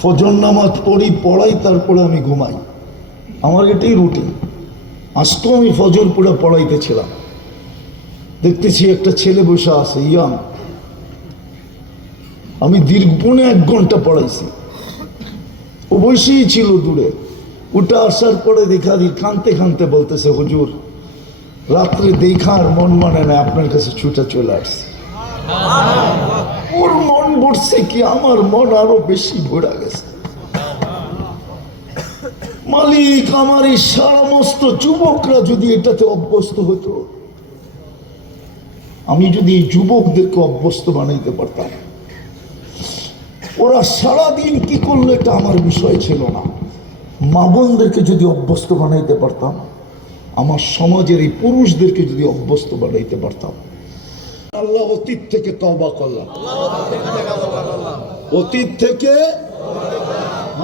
ফজর নামাজ পড়ি, পড়াই, তারপরে আমি ঘুমাই। আমার এটাই রুটিন। আজকেও আমি ফজর পড়ে পড়াইতেছিলাম, দেখতেছি একটা ছেলে বসে আছে ইয়াং। আমি দীর্ঘ 1 ঘন্টা পড়াইছি। ও বসেই ছিল দূরে। ওটা আসার পরে দেখা দিই কানতে কানতে বলতেছে, হুজুর রাত্রে দেখার মন মানে না, আপনার কাছে ছুটে চলে আসছে। ওর মন ভরছে কি, আমার মন আরো বেশি ভরা গেছে। মালিক, আমার এই সমস্ত যুবকরা যদি এটাতে অভ্যস্ত হতো, আমি যদি এই যুবকদেরকে অভ্যস্ত বানাইতে পারতাম, ওরা সারাদিন কি করলো এটা আমার বিষয় ছিল না। মা বোনদেরকে যদি অভ্যস্ত বানাইতে পারতাম, আমার সমাজের এই পুরুষদেরকে যদি অভ্যস্ত বানাইতে পারতাম। আল্লাহ অতীত থেকে তওবা করলাম, অতীত থেকে,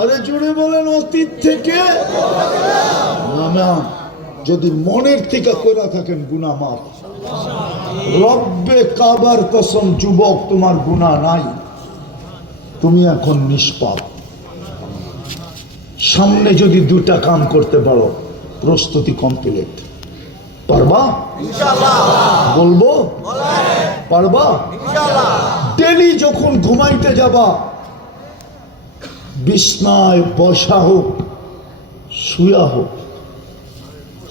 আরে জুড়ে বলেন অতীত থেকে না, যদি মনের থেকে কইরা থাকেন গুনাহ মাফ। রব্বে কাবার কসম, যুবক তোমার গুনাহ নাই, তুমি এখন নিষ্পাপ। সামনে যদি 2টা কাম করতে পারো, প্রস্তুতি কমপ্লিট। পারবা? ইনশাআল্লাহ। বলবো? পারবা? ইনশাআল্লাহ। ডেলি যখন ঘুমাইতে যাবা, বিছনায় বসা হোক শুয়া হোক,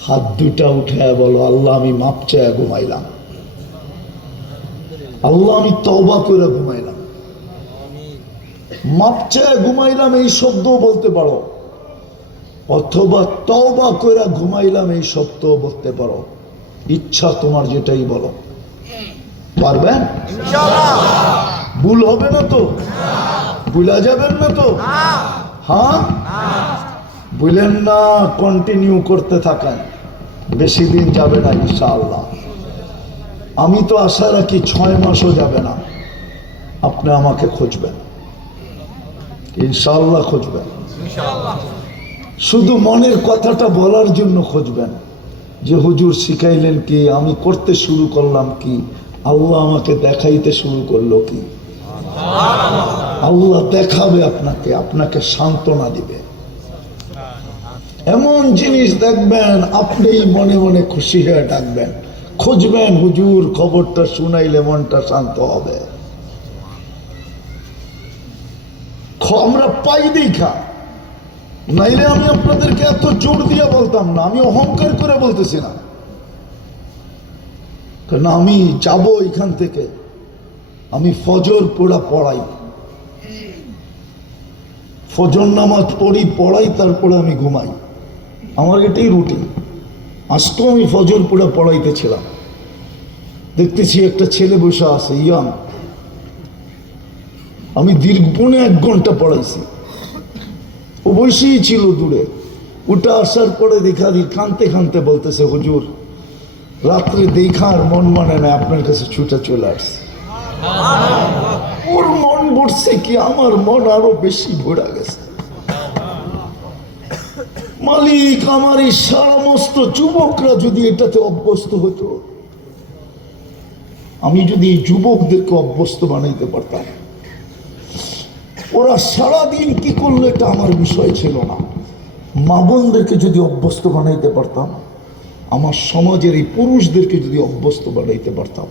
হাত 2টা উঠায় বলো, আল্লাহ আমি মাপ চাইয়া ঘুমাইলাম, আল্লাহ আমি তওবা করে ঘুমাইলাম। মাপ চাইয়া ঘুমাইলাম এই শব্দও বলতে পারো, অথবা তওবা করে ঘুমাইলাম এই শব্দও বলতে পারো। ইচ্ছা তোমার যেটাই বলো। পারবেন? ইনশাআল্লাহ। ভুল হবে না তো? ভুলা যাবেন না তো? হ্যাঁ, ভুলেন না, কন্টিনিউ করতে থাকেন, বেশি দিন যাবে না ইনশাআল্লাহ। আমি তো আশা রাখি 6 মাসও যাবে না, আপনি আমাকে খুঁজবেন ইনশাআল্লাহ, খুঁজবেন। শুধু মনের কথাটা বলার জন্য খুঁজবেন যে হুজুর শিখাইলেন কি, আমি করতে শুরু করলাম কি, আল্লাহ আমাকে দেখাইতে শুরু করলো কি। আল্লাহ দেখাবে আপনাকে, আপনাকে সান্ত্বনা দিবে। এমন জিনিস দেখবেন, আপনি মনে মনে খুশি হয়ে ডাকবেন, খুঁজবেন, হুজুর খবরটা শুনাইলে মনটা শান্ত হবে। আমরা পাই দেখা, নাইলে আমি আপনাদেরকে এত জোর দিয়ে বলতাম না। আমি অহংকার করে বলতেছি না, কারণ আমি যাব এখান থেকে, আমি ফজর পড়াই, ফজর নামাজ পড়ি, পড়াই, তারপরে আমি ঘুমাই। আমার এটাই রুটিন। আজকেও আমি ফজর পড়াইতেছিলাম, দেখতেছি একটা ছেলে বসে আছে ইয়াং। আমি দীর্ঘ 1 ঘন্টা পড়াইছি। ও বসেই ছিল দূরে। ওটা আসার পরে দেখা দিই কানতে কানতে বলতেছে, হুজুর রাত্রে দেখার মন মানে না, আপনার কাছে ছুটে চলে আসছে। ওর মন ভরছে কি, আমার মন আরো বেশি ভরা গেছে। মালিক, আমার এই সমস্ত যুবকরা যদি এটাতে অভ্যস্ত হতো, আমি যদি এই যুবকদেরকে অভ্যস্ত বানাইতে পারতাম, ওরা সারাদিন কি করলো এটা আমার বিষয় ছিল না। মা বোনদেরকে যদি অভ্যস্ত বানাইতে পারতাম, আমার সমাজের এই পুরুষদেরকে যদি অভ্যস্ত বানাইতে পারতাম,